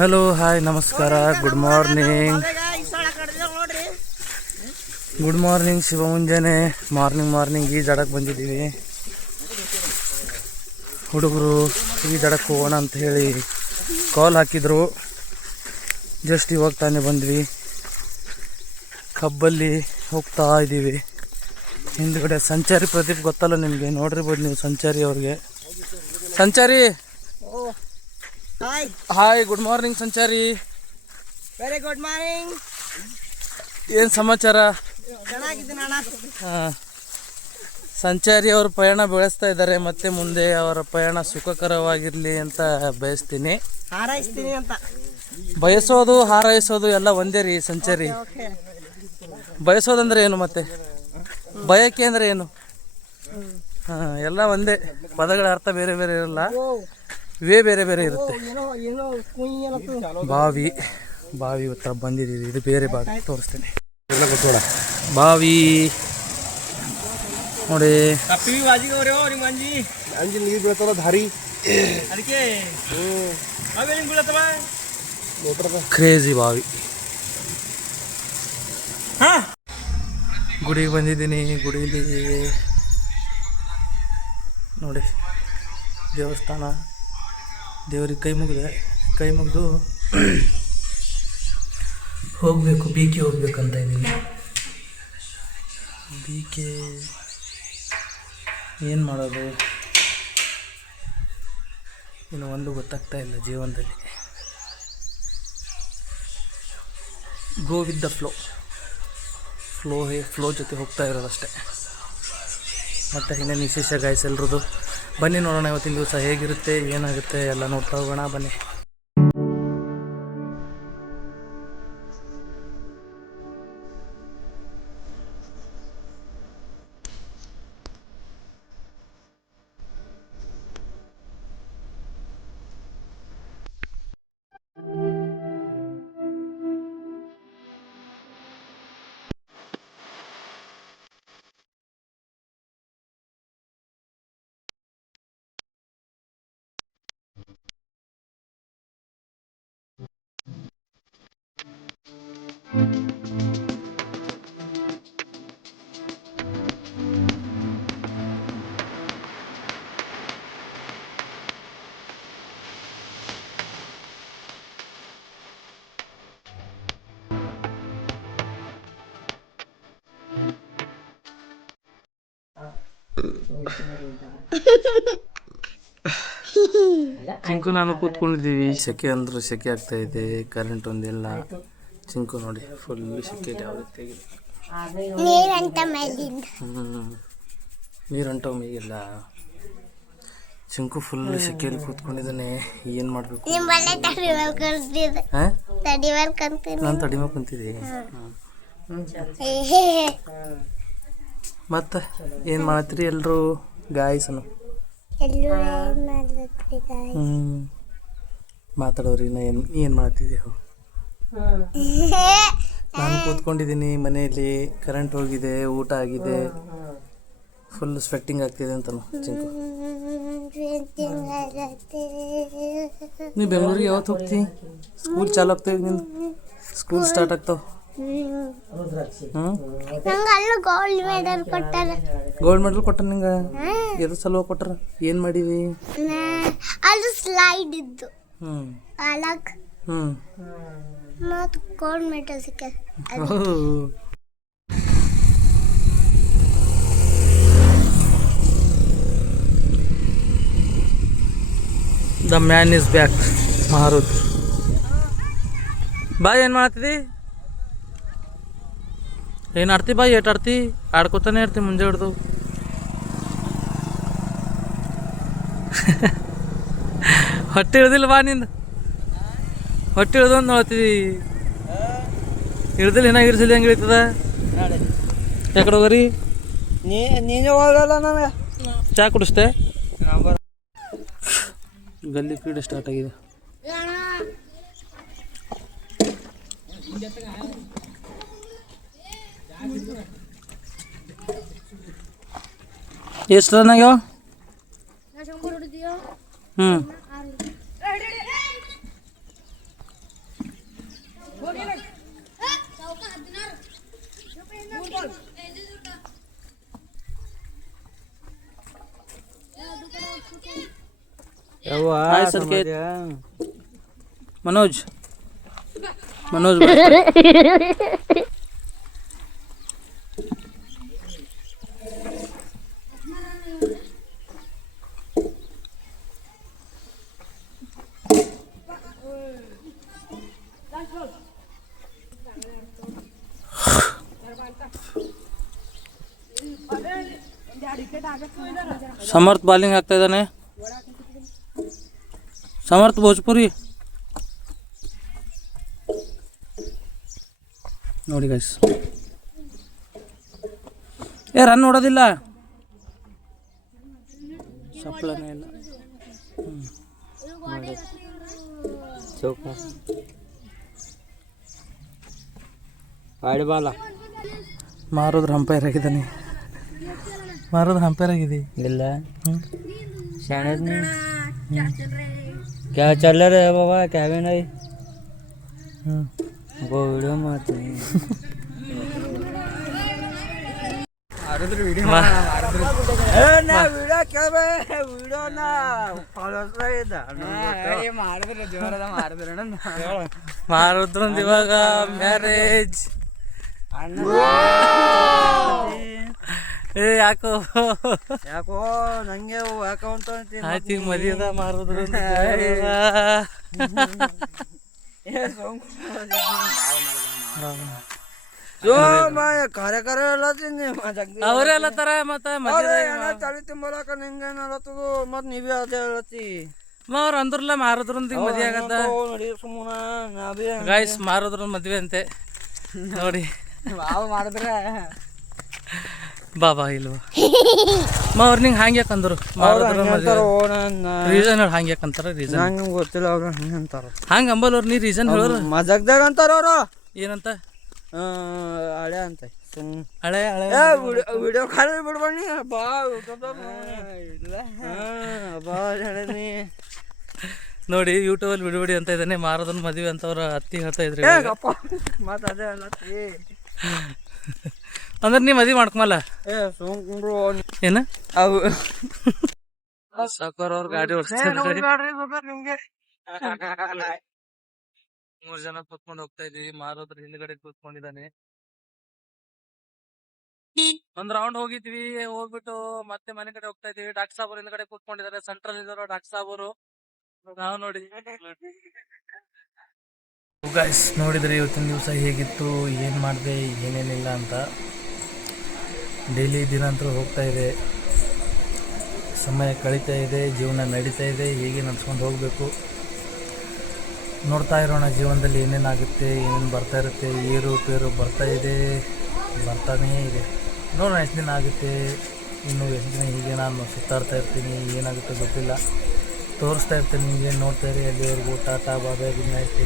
Hello hi ನಮಸ್ಕಾರ good morning Shiva ಮುಂಜಾನೆ morning ಈ ಜಡಕ್ಕೆ ಬಂದಿದ್ದೀವಿ. ಹುಡುಗರು ಈ ಜಡಕ್ಕೆ ಹೋಗೋಣ ಅಂತ ಹೇಳಿ ಕಾಲ್ ಹಾಕಿದ್ರು. ಜಸ್ಟ್ ಇವಾಗ ತಾನೇ ಬಂದ್ವಿ. ಕಬ್ಬಲ್ಲಿ ಹೋಗ್ತಾ ಇದ್ದೀವಿ. ಹಿಂದ್ಗಡೆ ಸಂಚಾರಿ ಪ್ರದೀಪ್ ಗೊತ್ತಲ್ಲ ನಿಮಗೆ, ನೋಡಿರ್ಬೋದು ನೀವು ಸಂಚಾರಿ ಅವ್ರಿಗೆ. ಸಂಚಾರಿ ಹಾಯ್ ಗುಡ್ ಮಾರ್ನಿಂಗ್ ಸಂಚಾರಿ. Very good morning. ಏನು ಸಮಾಚಾರ? ಹಾಂ, ಸಂಚಾರಿ ಅವ್ರ ಪಯಣ ಬೆಳೆಸ್ತಾ ಇದ್ದಾರೆ. ಮತ್ತೆ ಮುಂದೆ ಅವರ ಪಯಣ ಸುಖಕರವಾಗಿರಲಿ ಅಂತ ಬಯಸ್ತೀನಿ, ಹಾರೈಸ್ತೀನಿ ಅಂತ. ಬಯಸೋದು ಹಾರೈಸೋದು ಎಲ್ಲ ಒಂದೇ ರೀ ಸಂಚಾರಿ. ಬಯಸೋದಂದ್ರೆ ಏನು, ಮತ್ತೆ ಬಯಕೆ ಅಂದರೆ ಏನು? ಹಾಂ, ಎಲ್ಲ ಒಂದೇ. ಪದಗಳ ಅರ್ಥ ಬೇರೆ ಬೇರೆ ಇರಲ್ಲ, ಇವೇ ಬೇರೆ ಬೇರೆ ಇರುತ್ತೆ. ಬಾವಿ ಹತ್ರ ಬಂದಿದ್ದೀವಿ. ಇದು ಬೇರೆ ಬಾವಿ, ತೋರಿಸ್ತೇನೆ. ಬಾವಿ ನೋಡಿ, ನೀರು ಬೀಳ್ತಾವ ದಾರಿ. ಕ್ರೇಜಿ ಬಾವಿ. ಗುಡಿಗೆ ಬಂದಿದ್ದೀನಿ. ಗುಡಿಲಿ ನೋಡಿ ದೇವಸ್ಥಾನ. ದೇವ್ರಿಗೆ ಕೈ ಮುಗಿದು ಹೋಗಬೇಕು. ಬೀಕೆ ಹೋಗ್ಬೇಕಂತ ಇದ್ದೀನಿ. ಬೀಕೆ ಏನು ಮಾಡೋದು ಇನ್ನು ಒಂದು ಗೊತ್ತಾಗ್ತಾ ಇಲ್ಲ ಜೀವನದಲ್ಲಿ. ಗೋ ವಿತ್ ದ ಫ್ಲೋ ಜೊತೆ ಹೋಗ್ತಾ ಇರೋದಷ್ಟೇ. ಮತ್ತು ಇನ್ನೇನು ವಿಶೇಷ ಗಾಯ್ಸ್ ಎಲ್ರದ್ದು. ಬನ್ನಿ ನೋಡೋಣ ಇವತ್ತಿನ ದಿವಸ ಹೇಗಿರುತ್ತೆ, ಏನಾಗುತ್ತೆ ಎಲ್ಲ ನೋಡ್ತಾ ಹೋಗೋಣ ಬನ್ನಿ. ಚಿಂಕು ನಾನು ಕೂತ್ಕೊಂಡಿದ್ದೀವಿ. ಸೆಕೆ ಅಂದ್ರೆ ಸೆಕೆ ಆಗ್ತಾ ಇದೆ. ಕರೆಂಟ್ ಒಂದಿಲ್ಲ. ಚಿಂಕು ನೋಡಿ ಫುಲ್ ಸೆಕೆ ಯಾವ ರೀತಿ ಆಗಿದೆ. ನೀರಂಟೋ ಮೇಗಿಲ್ಲ. ಚಿಂಕು ಫುಲ್ ಸೆಕೆಯಲ್ಲಿ ಕೂತ್ಕೊಂಡಿದ್ದಾನೆ. ಏನು ಮಾಡಬೇಕು? ನಾನು ತಡಿಮ ಕುಂತಿದ್ದೆ. ಮತ್ತು ಏನು ಮಾಡತ್ರಿ ಎಲ್ಲರೂ ಗಾಯ್ಸನು? ಮಾತಾಡೋರಿ. ಏನು ಮಾಡ್ತಿದ್ದೀವಿ? ನಾನು ಕೂತ್ಕೊಂಡಿದ್ದೀನಿ ಮನೆಯಲ್ಲಿ. ಕರೆಂಟ್ ಹೋಗಿದೆ, ಊಟ ಆಗಿದೆ, ಫುಲ್ ಸ್ವೆಟ್ಟಿಂಗ್ ಆಗ್ತಿದೆ ಅಂತನು ಚಿಂಕು. ನೀವು ಬೆಂಗಳೂರಿಗೆ ಯಾವತ್ತು ಹೋಗ್ತಿ? ಸ್ಕೂಲ್ ಚಾಲು ಆಗ್ತಾವೆ, ನಿಂದು ಸ್ಕೂಲ್ ಸ್ಟಾರ್ಟ್ ಆಗ್ತಾವೆ. ಗೋಲ್ಡ್ ಮೆಡಲ್ ಕೊಟ್ಟ ನಿಂಗೆ? ಎದು ಸಲುವಾಗಿ ಕೊಟ್ಟಾರ? ಏನು ಮಾಡಿವಿ? ಸ್ಲೈಡ್ ಇದ್ದು ಮತ್ತು ಗೋಲ್ಡ್ ಮೆಡಲ್ ಸಿಕ್ಕ. The man is back. Maruti boy, ಏನು ಮಾಡ್ತಿದ್ದಿ? ಏನು ಆಡ್ತಿ ಬಾಯ್? ಏಟ್ ಆಡ್ತಿ? ಆಡ್ಕೊತಾನೆ ಇರ್ತಿ ಮುಂಜೆ ಹಿಡ್ದು. ಹೊಟ್ಟೆ ಇಳ್ದಿಲ್ಲ ಬಾ ನಿಂದು. ಹೊಟ್ಟೆ ಇಳ್ದು ಅಂತ ನೋಡ್ತಿದ್ದಿ. ಇಳ್ದಿಲ್ಲ, ಏನಾಗ ಇರಿಸಿಲ್ಲ, ಹೆಂಗೆ ಇಳಿತದ? ಯಾಕಡೆ ಹೋಗರಿ? ನೀನು ಹೋಗಲ್ಲ ನನಗೆ. ಚಾ ಕುಡಿಸ್ತೆ? ಗಲ್ಲಿ ಕ್ರೀಡೆ ಸ್ಟಾರ್ಟ್ ಆಗಿದೆ. ಎಷ್ಟು ರನ್ ಆಗ್ಯಾವ? ಹಾಯ್ ಸಂಕೇತ್. मनोज मनोज समर्थ बॉलिंग ಆಗ್ತಾ ಇದ್ದಾನೆ. समर्थ भोजपुरी ನೋಡಿ ಗೈಸ್. ರನ್ ನೋಡೋದಿಲ್ಲ, ಸಪ್ಲನೇ ಇಲ್ಲ. ಮಾರೋದ್ರ ಅಂಪೈರ್ ಆಗಿದ್ದಾನೆ. ಮಾರೋದ್ರ ಅಂಪೈರ್ ಆಗಿದೆ. ಇಲ್ಲ क्या चल रहा है बाबा? क्या भी नहीं वो वीडियो मत ಮಾರುದ್ರಂದ ಇವಾಗ ಮ್ಯಾರೇಜ್. ಯಾಕೋ ಯಾಕೋ ನಂಗೆ ಯಾಕೋ ಅಂತ ಆಯ್ತು, ಈಗ ಮದುವೆ ಮಾರುದ್ರು. ಕಾರ್ಯಕರ ಅವರೇ ಅಲ್ಲತ್ತಾರ. ಮತ್ತೆ ತಳಿ ತಿಂಬಲಕ ನಿಂಗೇನಲ್ಲತ್ತದು ಮತ್ ನೀವೇ ಅದೇ ಹೇಳತ್ತಿ. ಅವ್ರ ಅಂದ್ರಲ್ಲ ಮಾರುದ್ರಂದ ಈಗ ಮದ್ವೆ ಆಗತ್ತ. ಸುಮ್ಮನ ಗಾಯ್ಸ್ ಮಾರುದ್ರ ಮದ್ವೆ ಅಂತೆ ನೋಡಿ. ಮಾಡಿದ್ರೆ ಬಾಬಾ ಇಲ್ವ ಅವ್ರು ನಿಂಗೆ ಹಂಗೆ ಯಾಕಂದ್ರು ರೀಸನ್ ಹೇಳಿ ಹಂಗೆ ಯಾಕಂತಾರ? ರೀಸನ್ ನಂಗೆ ಗೊತ್ತಿಲ್ಲ. ಅವ್ರು ಹಂಗೆ ಅಂತಾರ. ಹಂಗೆ ಅಂಬಲ್ ನೀ ರೀಸನ್ ಹೇಳೋರು ಮಜಾಕ್ದಾಗ ಅಂತಾರ ಅವರು. ಏನಂತ? ಹಳೆ ಅಂತ ಹಳೆ ಹಳೆ ವಿಡಿಯೋ ಕಾಲ್ ಬಿಡ್ಬಣ್ಣಿ ಬಾ ಬಾ ಹೇಳೀನಿ ನೋಡಿ. ಯೂಟ್ಯೂಬಲ್ಲಿ ಬಿಡ್ಬಿಡಿ ಅಂತ ಇದ್ದಾನೆ. ಮಾರೋದನ್ನ ಮದುವೆ ಅಂತ ಅವ್ರ ಅತ್ತಿ ಹೇಳ್ತಾ ಇದ್ರಿ. ಮತ್ತ ಅದೇ ಅಲ್ಲತ್ತಿ ಅಂದ್ರೆ ನೀ ಮದುವೆ ಮಾಡ್ಕೊಮಲ್ಲ. ಸುಮ್ಕೊಂಡ್ರು ಏನ ಅವು ಸಾಕೋರ್ ಅವ್ರ ಗಾಡಿ ಓಡಿಸ್ತಾರೆ. ನಿಮ್ಗೆ 3 ಜನ ಕೂತ್ಕೊಂಡು ಹೋಗ್ತಾ ಇದೀವಿ. ಮಾರೋದ್ರ ಹಿಂದ್ಗಡೆ ಕೂತ್ಕೊಂಡಿದ್ದಾನೆ. ಒಂದ್ ರೌಂಡ್ ಹೋಗಿದ್ವಿ, ಹೋಗ್ಬಿಟ್ಟು ಮತ್ತೆ ಮನೆ ಕಡೆ ಹೋಗ್ತಾ ಇದೀವಿ. ಡಾಕ್ಟರ್ ಸಾಬ್ ಹಿಂದ್ಗಡೆ ಕೂತ್ಕೊಂಡಿದ್ದಾರೆ. Central ಇದಾರೋ doctor ಸಾಬರು. ನಾವು ನೋಡಿ ಗೈಸ್ ನೋಡಿದ್ರೆ ಇವತ್ತಿನ ದಿವಸ ಹೇಗಿತ್ತು, ಏನು ಮಾಡಿದೆ, ಏನೇನಿಲ್ಲ ಅಂತ. ಡೈಲಿ ದಿನಾಂತರ ಹೋಗ್ತಾ ಇದೆ, ಸಮಯ ಕಳೀತಾ ಇದೆ, ಜೀವನ ನಡೀತಾ ಇದೆ. ಹೀಗೆ ನಡ್ಸ್ಕೊಂಡು ಹೋಗಬೇಕು. ನೋಡ್ತಾ ಇರೋಣ ಜೀವನದಲ್ಲಿ ಏನೇನಾಗುತ್ತೆ, ಏನೇನು ಬರ್ತಾ ಇರುತ್ತೆ. ಏರು ಪೇರು ಬರ್ತಾ ಇದೆ, ಬರ್ತಾನೇ ಇದೆ. ನೋಡೋಣ ಎಷ್ಟು ದಿನ ಆಗುತ್ತೆ, ಇನ್ನು ಎಷ್ಟು ದಿನ ಹೀಗೆ ನಾನು ಸುತ್ತಾಡ್ತಾ ಇರ್ತೀನಿ. ಏನಾಗುತ್ತೆ ಗೊತ್ತಿಲ್ಲ, ತೋರಿಸ್ತಾ ಇರ್ತೀನಿ ನಿಮಗೆ. ನೋಡ್ತಾ ಇರಿ. ಅಲ್ಲಿವರೆಗೂ ಟಾಟಾ ಬಾಬಾ ಗುಡ್ ನೈಟ್.